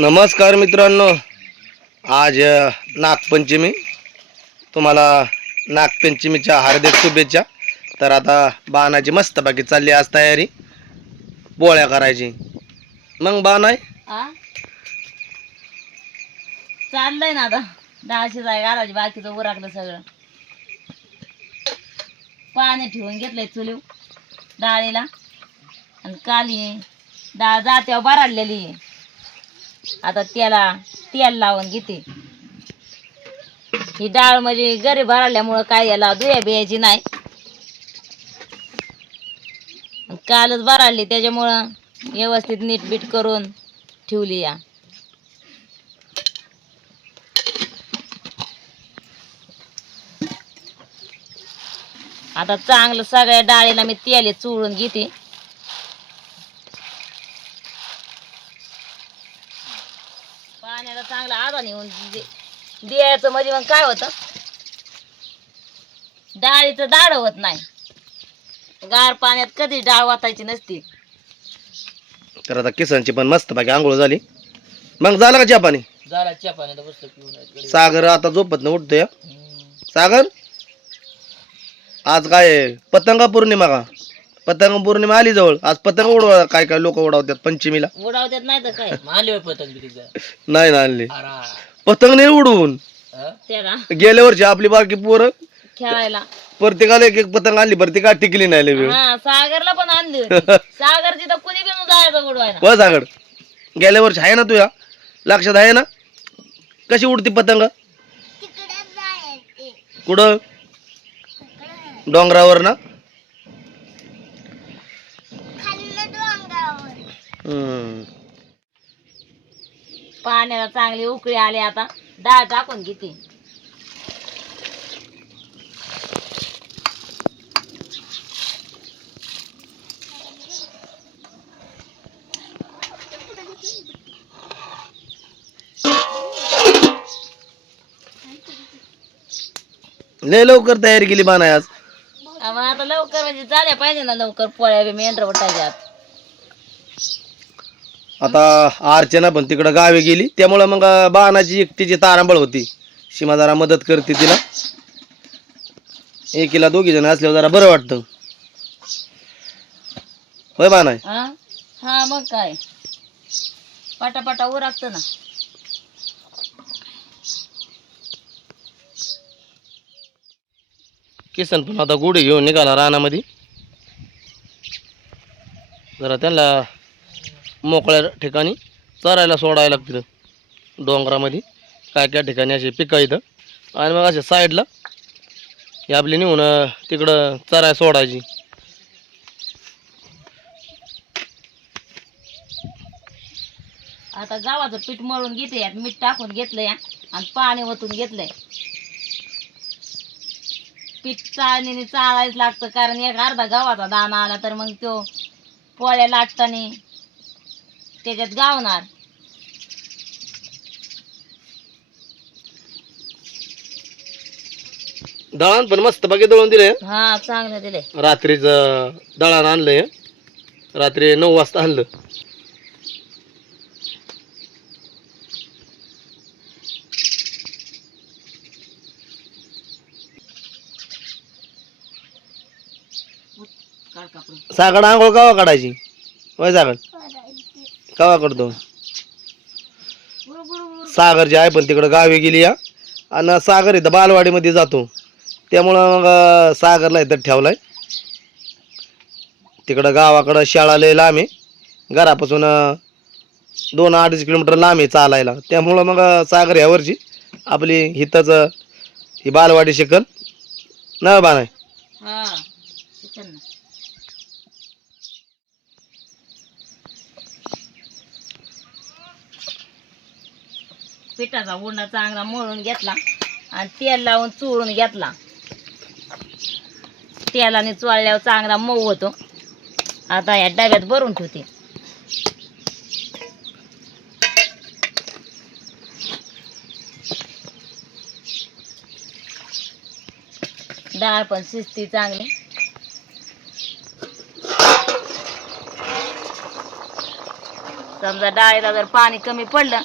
नमस्कार मित्रांनो. आज नागपंचमी. तुम्हाला नागपंचमीच्या हार्दिक शुभेच्छा. तर आता बाणाची मस्त बाकी चालली आज तयारी. पोळ्या करायची. मग बाण आहे. आ? चाललंय ना आता. दहाशे जाय घालायची बाकीचं उराकलं सगळं. पाणी ठेवून घेतलंय चुलीव डाळीला. आणि काली. डाळ जात्यावर बराडलेली आहे. आता त्याला तेल लावून घेते. ही डाळ म्हणजे गरीब भराडल्यामुळं काय याला दुया बियाची नाही. कालच भराडली त्याच्यामुळं व्यवस्थित नीट बीट करून ठेवली या. आता चांगलं सगळ्या डाळीला मी तेल चुळून घेते पाण्याला आधा नेऊन दे- द्यायचं म्हणजे मग काय होतं? डाळीचं दाड होत नाही. गार पाण्यात कधी डाळ वाटायची नसती. तर आता किसनची पण मस्त बाकी आंघोळ झाली. मग झालं का चहा पाणी? चहा पिऊन सागर आता झोपत न उठतोय सागर? आज काय आहे? पतंग पौर्णिमा का? पतंग पौर्णिमा आली जवळ. आज पतंग उडवा काय काय लोक उडवतात पंचमीला. उडावत्यात नाही तर काय? मानले पतंग बिरीचा नाही ना आणले. अरा. पतंग नाही उडवून. त्याला गेल्या वर्षी आपली बारकी पोरं खेळायला. प्रत्येकाला एक एक पतंग आणली बरं ती काय टिकली नाही लय वेळ. हा सागरला पण आणली होती. सागर तिथं कुणी पण जायचं उडवायला. हो सागर. गेल्या वर्षी आहे ना तुया लक्षात आहे ना? कशी उडती पतंग? कुठं? डोंगरावर ना हम्म. पाण्याला चांगली उकळी आली आता. डाळ टाकून घेते. लय लवकर तयारी केली बानाय आज. आता लवकर म्हणजे झाल्या पाहिजे ना लवकर पोळ्या बी मेंढर उठायच्यात. आता अर्चना पण तिकडं गावी गेली. त्यामुळं मग बाणाची एकटीची तारांबळ होती सीमा जरा मदत करते तिला. एकीला दोघी जण असल्यावर जरा बरं वाटतं. होय हा? हा मग काय? पटापटा उरागत ना. किसन पण आता गुढी घेऊन निघाला रानामध्ये. जरा त्यांना मोकळ्या ठिकाणी चरायला सोडायला लागतील. डोंगरामध्ये काय काय ठिकाणी असे पिकं इथं. आणि मग अशा साईडला हे आपली नेऊन तिकडं चराय सोडायची. आता गावाचं पीठ मळून घेते यात मीठ टाकून घेतलंय आणि पाणी ओतून घेतलंय. पीठ चाळणीने चाळायच लागतं कारण एक अर्धा गावाचा दाना आला तर मग तो पोळ्या लाटताना त्याच्यात गावणार. दळण पण मस्त बाकी दळून दिले. हा चांगलं दिले. रात्रीचं दळण आणलंय. रात्री नऊ वाजता आणलं. सागड आंघोळ कवा काढायची? होय सागड कवा करतो? सागरची आहे पण तिकडं गावी गेली या आणि सागर इथं बालवाडीमध्ये जातो. त्यामुळं मग सागरला इथं ठेवलाय. तिकडं गावाकडं शाळा लय लांब आहे. घरापासून दोन अडीच किलोमीटर लांब आहे चालायला. त्यामुळं मग सागर यावरची आपली हिथंच अं, ही बालवाडी शिकल. ना बा नाही हा शिकन ना पिठाचा उंडा चांगला मळून घेतला आणि तेल लावून चोळून घेतला. तेलाने चोळल्यावर चांगला मऊ होतो. आता या डब्यात भरून ठेवते. डाळ पण शिजते चांगली. समजा डाळीला जर पाणी कमी पडलं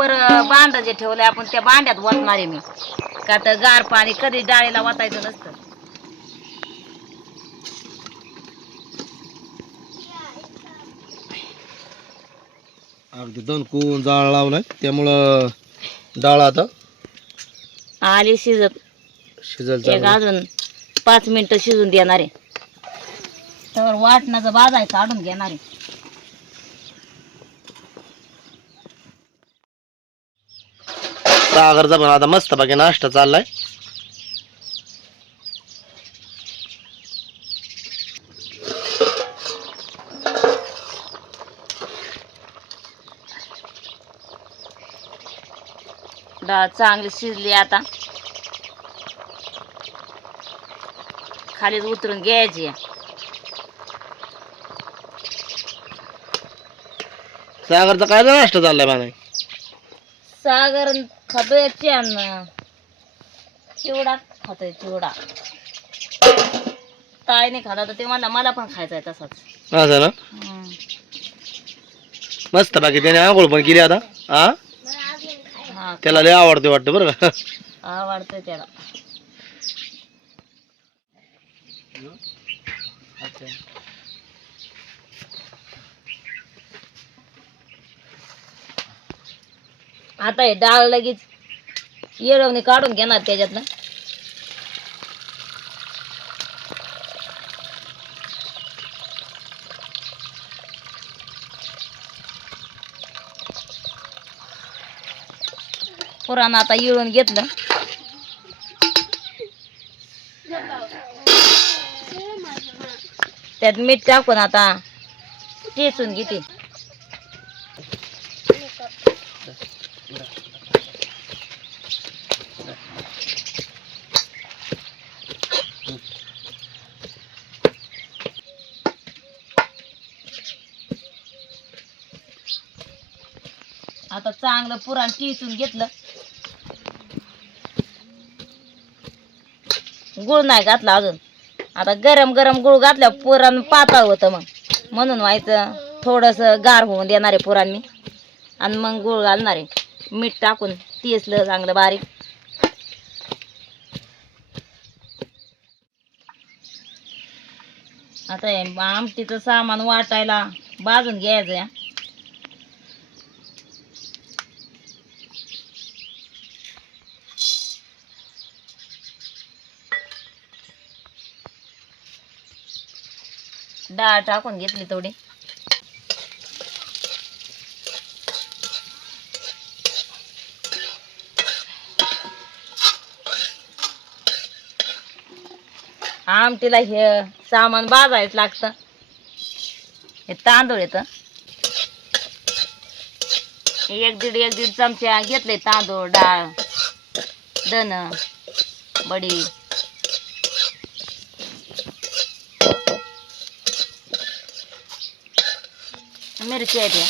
वर बांड जे ठेवलंय आपण त्या बांड्यात वतणार आहे मी. का तर गार पाणी कधी डाळीला वतायचं नसतं. अगदी दणकून जाळ लावलाय. त्यामुळं डाळ आता. आली शिजत. शिजल एक चांगलं. अजून पाच मिनिटं शिजून देणार आहे. तर वाटणाचं बाजायचं काढून घेणार आहे. सागरचा पण आता मस्त बाकी नाश्ता चाललाय. डाळ चांगली शिजली आता. खालीच उतरून घ्यायची. सागरचा काय नाश्ता चाललाय म्हणे? सागर खातोय छान चिवडा खातोय चिवडा. ताई नाही खाला तर ते मला मला पण खायचा आहे तसाच. असं ना? हम्म. मस्त बाकी त्याने आंघोळ पण केली आता हा हा. त्याला लय आवडते वाटतं बरं का? आवडतंय त्याला. आता हे डाळ लगेच येळवणी काढून घेणार त्याच्यातनं. पुराण आता येळून घेतलं. त्यात मीठ टाकून आता टेचून घेते. आता चांगलं पुराण टिचून घेतलं. गुळ नाही घातला अजून. आता गरम गरम गुळ घातल्या पुरण पातळ होतं मग. म्हणून व्हायचं थोडंसं गार होऊन देणार आहे पुराण मी. आणि मग गुळ घालणार आहे. मीठ टाकून तिसलं चांगलं बारीक. आता हे आमटीचं सामान वाटायला भाजून घ्यायचं डाळ टाकून घेतली थोडी. आमटीला हे सामान बाजायच लागतं. हे तांदूळ येतं. एक दीड एक दीड चमचा घेतले तांदूळ डाळ दन बडी. मिरची आहे त्या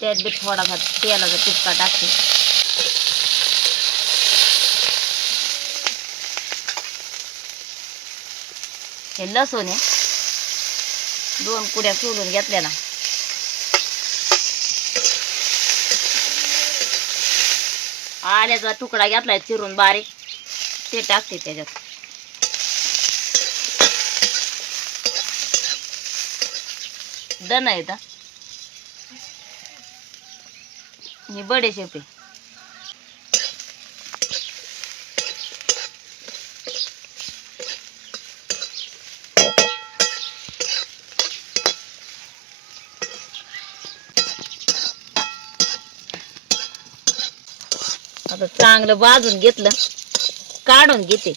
त्यात बी थोडासा तेलाचा टिपका टाकते. हे लसूण आहे. दोन कुड्या सोलून घेतल्या ना आल्याचा तुकडा घेतलाय चिरून बारीक. ते टाकते त्याच्यात. दण आहे का हे बडेशेप आहे आता चांगलं भाजून घेतलं काढून घेते.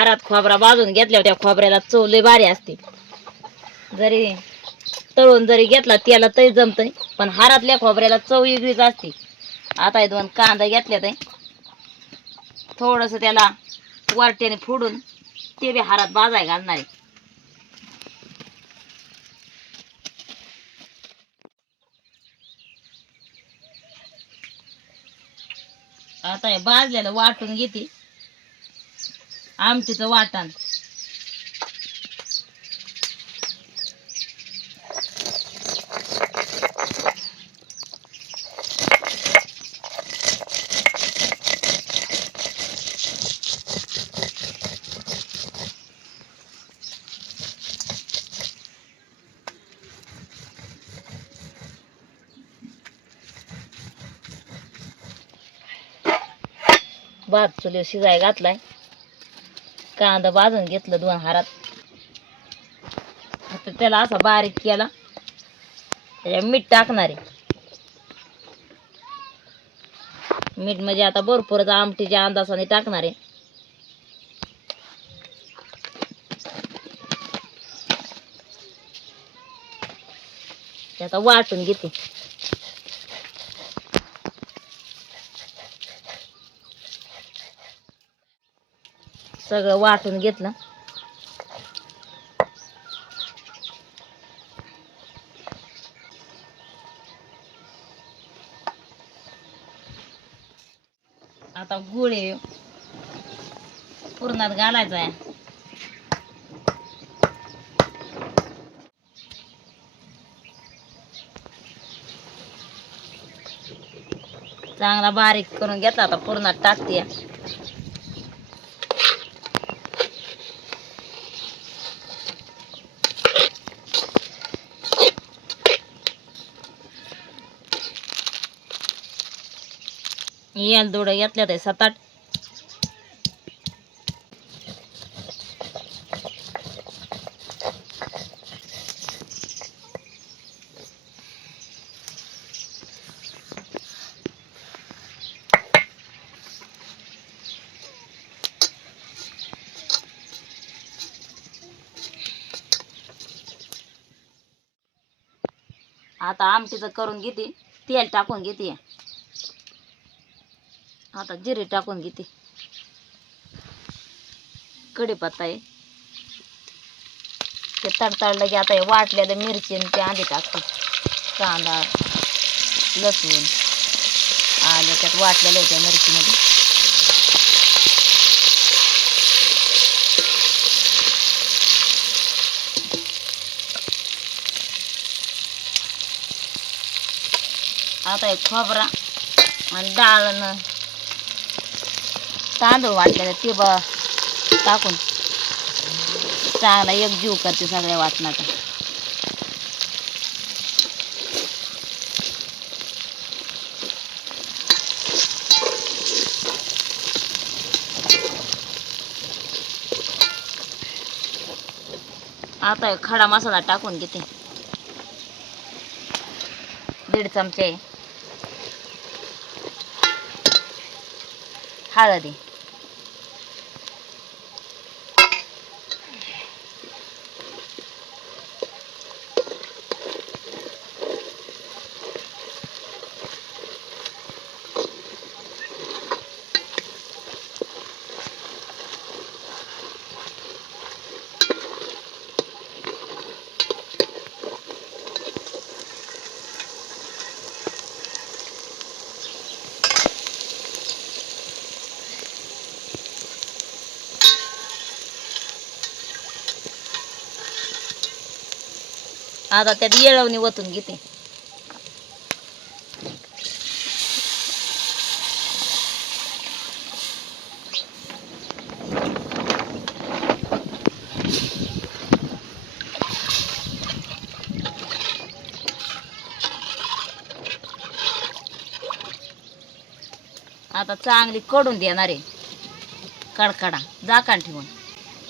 आरात हारात खोबरा भाजून घेतल्यावर त्या खोबऱ्याला चव लय भारी असते. जरी तळून जरी घेतला त्याला तरी जमतंय पण हारातल्या खोबऱ्याला चव वेगळीच असते. आता दोन कांदा घेतल्यात आहे थोडस त्याला वारट्याने फोडून ते बी हारात बाजाय घालणार आहे. आता हे भाजलेलं वाटून घेते. आमटीचं वाटण. भात चुलीवर शिजाय घातलाय. कांदा भाजून घेतलं दोन हारात. आता त्याला असा बारीक केला. त्याच्या मीठ टाकणार आहे. मीठ म्हणजे आता भरपूरच आमटीच्या अंदाजाने टाकणार आहे. आता वाटून घेते. सगळं वाटून घेतलं. आता गुळे पुरणात घालायचा आहे. चांगला बारीक करून घेतला आता पुरणात टाकते. याल दोडं घेतल्या ते सात आठ आता आमटीचं करून घेते तेल टाकून घेते. आता जिरे टाकून घेते. कढीपत्ता आहे. ते तडतडलं की आता हे वाटलेलं मिरची आणि ते आधी टाकते. कांदा लसूण आलं त्यात वाटलेलं होत्या त्या मिरचीमध्ये. आता हे खोबरा आणि डाळ तांदूळ वाटलेलं ते ब टाकून. चांगला एक जीव करते सगळ्या वाटणाचा. आता खडा मसाला टाकून घेते. दीड चमचे. हळदी. आता त्यात येळवणी ओतून घेते. आता चांगली कडून देणार आहे कडकडा झाकण ठेवून.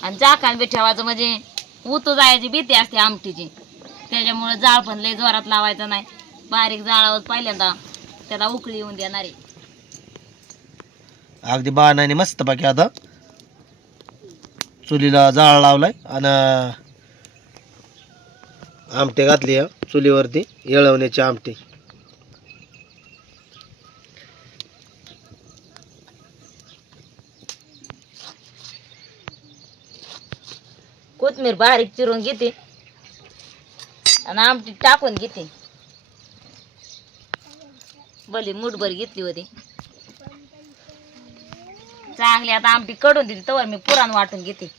आणि झाकण बी ठेवायचं म्हणजे उतू जायची भीती असते आमटीची. त्याच्यामुळे जाळ पण लय जोरात लावायचं नाही. बारीक जाळावर पहिल्यांदा त्याला उकळी येऊन देणार आहे. अगदी बाणाने मस्त बाकी आता. चुलीला जाळ लावलाय आणि आमटे घातली चुलीवरती येळवण्याची आमटी. कोथमीर बारीक चिरून घेते. आणि आमटी टाकून घेते. भली मुठभर घेतली होती. चांगली आता आमटी कडून दिली तवर मी पुराण वाटून घेते.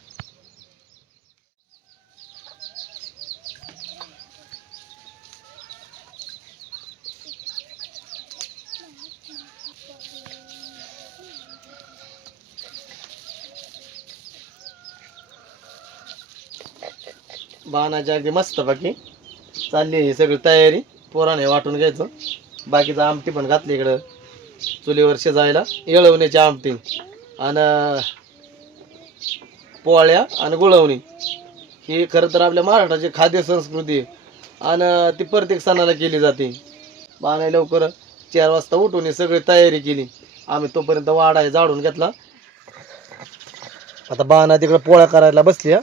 बाणाच्या अगदी मस्त बाकी. चालली ही सगळी तयारी. पोराने वाटून घ्यायचं. बाकीचं आमटी पण घातली इकडं. चुलीवर शिजायला. येळवण्याची आमटी. आणि पोळ्या आणि गुळवणी. ही खरं तर आपल्या महाराष्ट्राची खाद्य संस्कृती आणि ती प्रत्येक सणाला केली जाते. बाणा लवकर चार वाजता उठून ही सगळी तयारी केली. आम्ही तोपर्यंत वाडा जाडून घेतला. आता बाणा तिकडं पोळ्या करायला बसली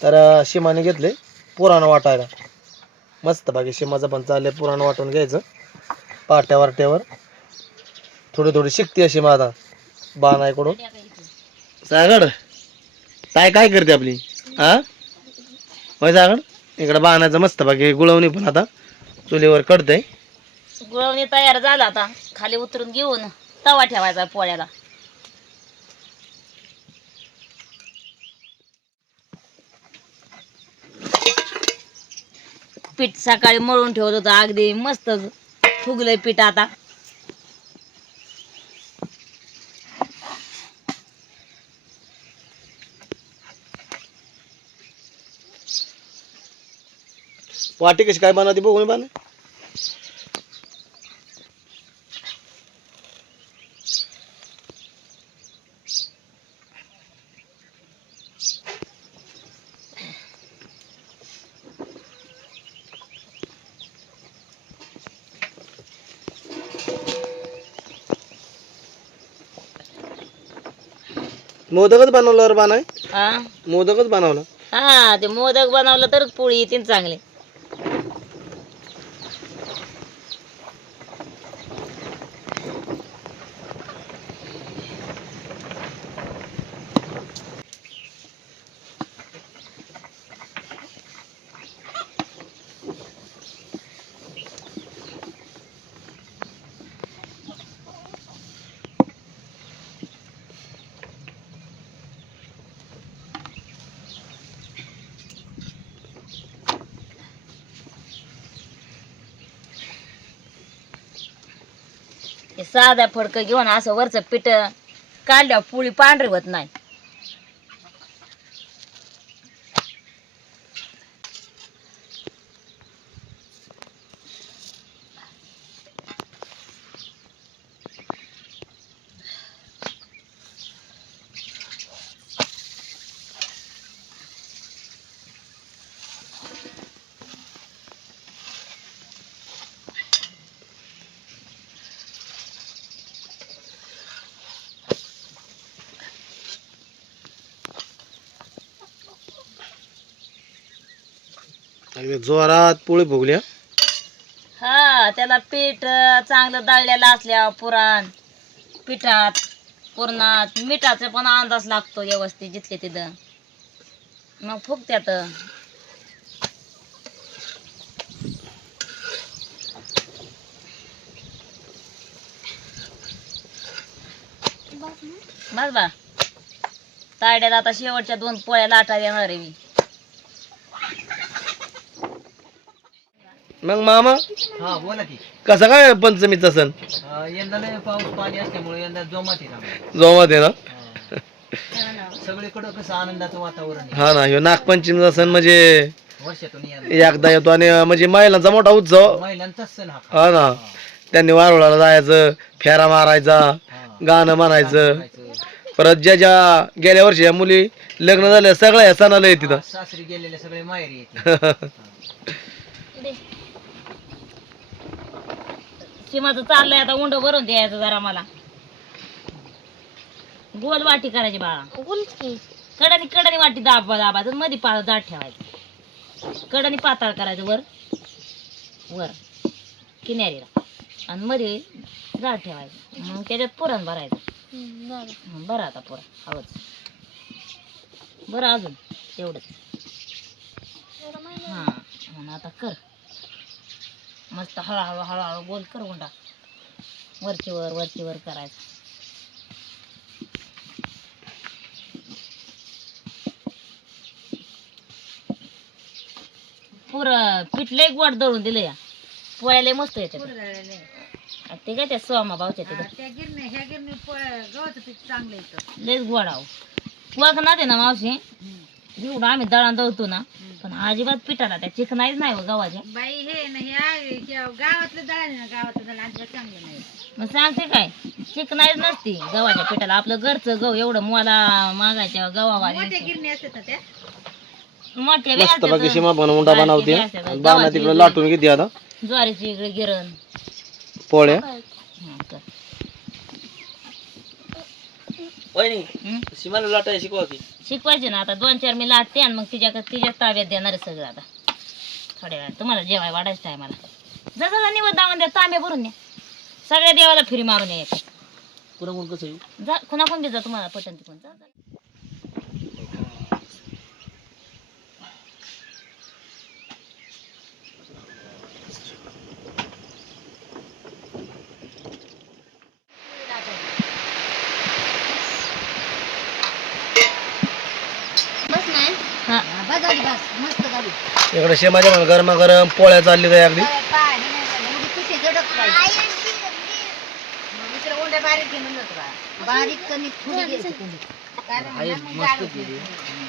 तर शिमाने घेतले पुराण वाटायला. मस्त बाकी शिमाचं पण चाललंय पुराण वाटून घ्यायचं. पाट्या वाट्यावर. थोडी थोडी शिकते अशी माझा बाणाकडून सागड काय काय करते आपली? हा? होय सागड इकडं बाणाचं मस्त बाकी गुळवणी पण आता चुलीवर कडतंय. गुळवणी तयार झाला आता खाली उतरून घेऊन तवा ठेवायचा पोळ्याला. पीठ सकाळी मळून ठेवत होतं अगदी मस्त फुगलंय पीठ आता. वाटी कशी काय बनवते बघून बाण मोदकच बनवलं आहे हा. मोदकच बनवलं? हा ते मोदक बनवलं तरच पोळी येते चांगली. साधा फडकं घेऊन असं वरचं पीठ काढल्यावर पोळी पांढरी होत नाही. अगदी जोरात पोळी फुगल्या हा. त्याला पीठ चांगलं दळलेलं असल्या पुराण. पिठात पुरणात मिठाचा पण अंदाज लागतो व्यवस्थित जितके तिथं. मग फुगत्यात. बस बा. ताड्याला आता शेवटच्या दोन पोळ्या लाटा येणार आहे मी. मग मामा? हा बोला की. कसा काय पंचमीचा सण? अं, यंदा लय पाऊस पाणी असल्यामुळे यंदा जोमात आहे. जोमात ना? हा. सगळीकडं कसं आनंदाचं वातावरण आहे. हा ना ह्यो नागपंचमीचा सण म्हणजे वर्षातून यंदा एकदा येतो आणि म्हणजे महिलांचा मोठा उत्सव. महिलांचाच सण हा. हा ना. त्यांनी वारुळाला जायचं फेरा मारायचा हा. गाणं म्हणायचं. करायचं. परत ज्या ज्या गेल्या वर्षी या मुली लग्न झाल्या सगळ्या या सणाला येत तिथं. सासरी गेलेले सगळे माहेरी येते सीमाचं चाललंय आता उंड भरून द्यायचं जरा मला. गोल वाटी करायची बाळा. कडानी कडानी वाटी दाब दाबायचं मध्ये पा जाड ठेवायचं. कडानी पाताळ करायचं वर. वर. किनारीला. आणि मध्ये जाड ठेवायचं. मग त्याच्यात पुरण भरायचं. बरं. आता पुरण. हवंच. बरं अजून. तेवढंच हां. आता कर. मस्त हळूहळू हळूहळू गोल करून टाक वरची वर वरची वर करायचं. पुर पिठले एक वाट दळून दिले या. पोळ्याला मस्त याच्यात ते काय त्या सोमा भावच्या तिथे? गव्हाचं पीठ चांगलं येतं. लेच गोडाव हो. वाकणार ते ना मावशी? एवढं आम्ही दळण दळतो ना पण अजिबात पिठाला त्या चिकनाईच नाही हो गव्हाच्या. बाई हे नाही हे गावातलं दळण आहे ना गावातलं दळण अजिबात चांगलं नाही. मग सांगते काय चिकनाईच नसती गव्हाच्या पिठाला. आपलं घरचं गहू एवढं मला मागायच्या गव्हावाले मोठ्या गिरणी असतात ना त्या. मोठ्या बी मस्त असतात. बाकी सीमा बनवून बनवते. बारक्या बी असतात. बाणा गव्हाची तिकडे वेगळी, लाटून घेते आता. ज्वारीची इकडे गिरण. पोळ्या हा, कर. हं? सीमाला लाटायला शिकवा की. शिकवायचे ना आता दोन चार मी लाटते आणि मग तिच्या तिच्या ताब्यात देणार आहे सगळं आता. थोड्या वेळात. तुम्हाला जेवाय वाढायचं टायमाला जसं जसं निवड दावून द्या तांबे भरून द्या. सगळ्या देवाला फिरी मारून या. एकच. पुन्हा कोण कसं येऊ? जा कुणाकोण बी जा तुम्हाला पटन तिकून जा. जा. बस मस्त झाली इकडे शेमाच्या पण गरमागरम पोळ्या चालली काय अगदी काय नाही झालं. उडी पिठी जडक पाहिजे. मग इकडे उंड्या बारीक घेऊन जातो बा. बारीक कणिक थोडी घ्यायची कणिक. कारण आहे, ना मग मस्त जाड होते. केली.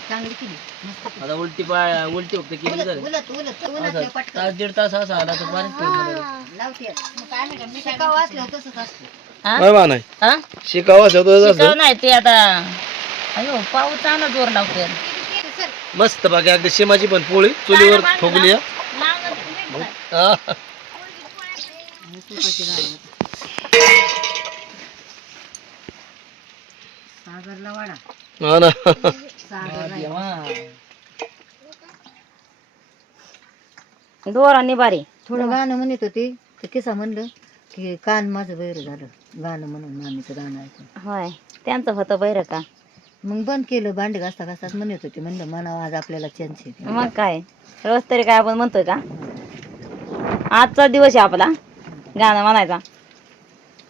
चांगली केली मस्त केली. आता उलटी पाय उलटी फक्त केली उलट झाली उलट उलट उलट असं ते पटकन तास दीड तास असा आला तर लावते मग काय नाही शिकावं असल्यावर तसंच असतं हा? होय बा नाही हा? शिकावं असं होतं शिकाव असं नाही ते आता अयो पाऊस चांगला जोर लावतोय मस्त बाकी अगदी शेमाची पण पोळी. चुलीवर? हा. ना. सागरला दोरा निबारी थोडं गाणं म्हणत होती तर किसा म्हणलं की कान माझं बैर झालं. गाणं म्हणून मामीचं गाणं ऐकून. होय. त्यांचं होतं बैर का? मग बंद केलं भांडे घासता घासताच म्हणत होती. म्हणलं म्हणावं आज आपल्याला चेंज मग काय? रोज तरी काय आपण म्हणतोय का? आजचा दिवस आहे आपला. गाणं म्हणायचा.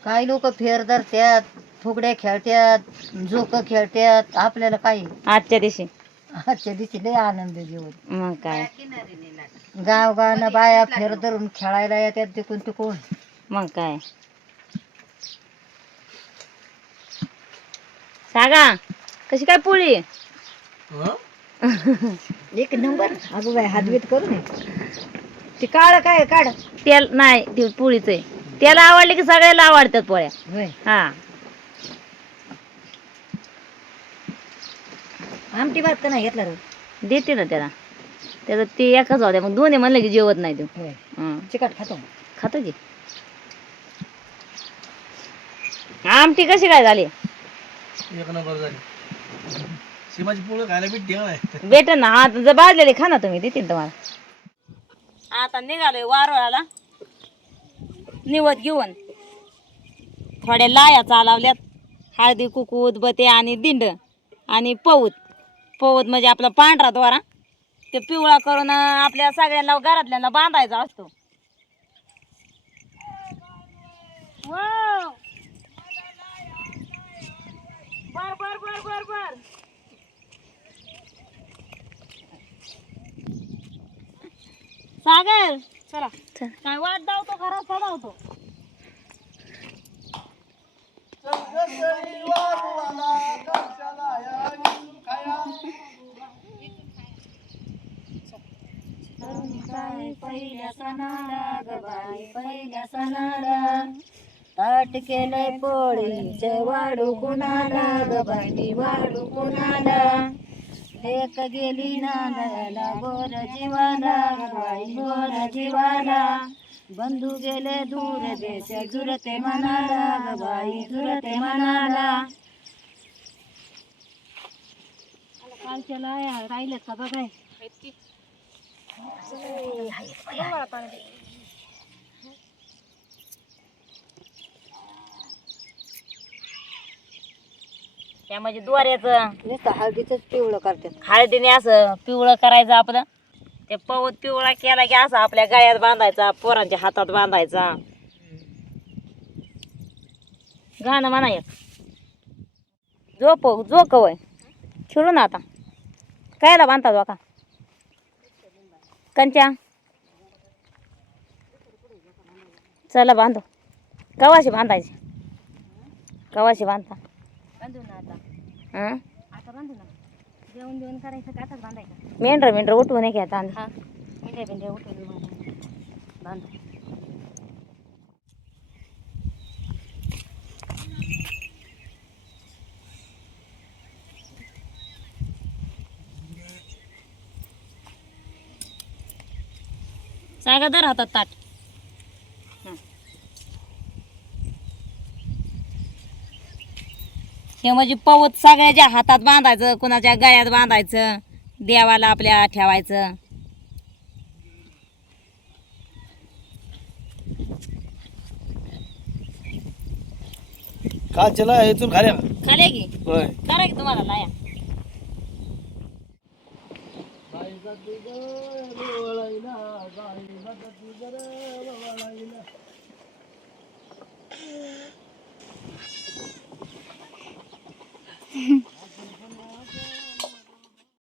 काही लोक फेर धरत्यात फुगड्या खेळत्यात जोक खेळत्यात. आपल्याला काही? आजच्या दिवशी. आजच्या दिवशी लय आनंद जेवण मग काय? गाव गाणं बाया फेर धरून खेळायला येतात तिकून तिकून. मग काय? सागा. कशी काय पोळी? हा? एक नंबर. अगो बाय हातबीत करू नये. ते काळ काय काढ. तेल नाही ती पोळीच आहे. त्याला आवडली की सगळ्याला आवडतात पोळ्या. हा. आमटी भात का नाही घेतला रे. देते ना त्याला. त्याचं ते एकच होत्या मग दोन्ही म्हणलं की जेवत नाही तो. हं. चिकट खातो. खातो की. आमटी कशी काय झाली? एक नंबर झाली. सीमाची पोळी खायला भेटते का नाही? भेट ना. हा जर भाजलेली खा ना तुम्ही देतील तुम्हाला. आता निघालोय वारुळाला. निवत घेऊन. थोड्या लाया चालवल्यात. हळदी कुकू उदबते आणि दिंड आणि पौत पौत म्हणजे आपला पांढरा द्वारा ते पिवळा करून अं, आपल्या सगळ्यांना घरातल्यांना बांधायचा असतो. वाव. बर बर बर बर बर. सागर चला. काय वाट धावतो रस्ता धावतो पहिल्या सणाला ग बाई पहिल्या सणाला? ताट केलंय पोळीचे वाढू कुणाला? ग बाई वाढू कुणाला? लेक गेली नांदायला गोर जीवाला बाई गोर जीवाला. बंधू गेले दूर देश जुरते मनाला ग बाई जुरते मनाला. कालच्याला राहिलं का बघाय? त्या म्हणजे द्वाऱ्याचं नुसतं हळदीच पिवळं करते हळदीने असं पिवळं करायचं आपलं. ते पवत पिवळा केला की असं आपल्या गळ्यात बांधायचा पोरांच्या हातात बांधायचा. घाण म्हणा एक. झोप जो कवय चिडू ना आता. कायला बांधता जो का कंच्या? चला बांधो. कवाशी बांधायची? कवाशी बांधता? बांधू ना आता. हां? आता बांधू ना. जेवण जेवण करायचं का आताच बांधायचं? मेंढर मेंढर उठवून नाही घ्या हा. मग बांधू. सांगा दर हातात ताट. हे म्हणजे पवत सगळ्याच्या हातात बांधायचं कुणाच्या गळ्यात बांधायचं देवाला आपल्या ठेवायचं का चला इथून खाल्या खाले की होय करा की तुम्हाला लाया 嗯哼。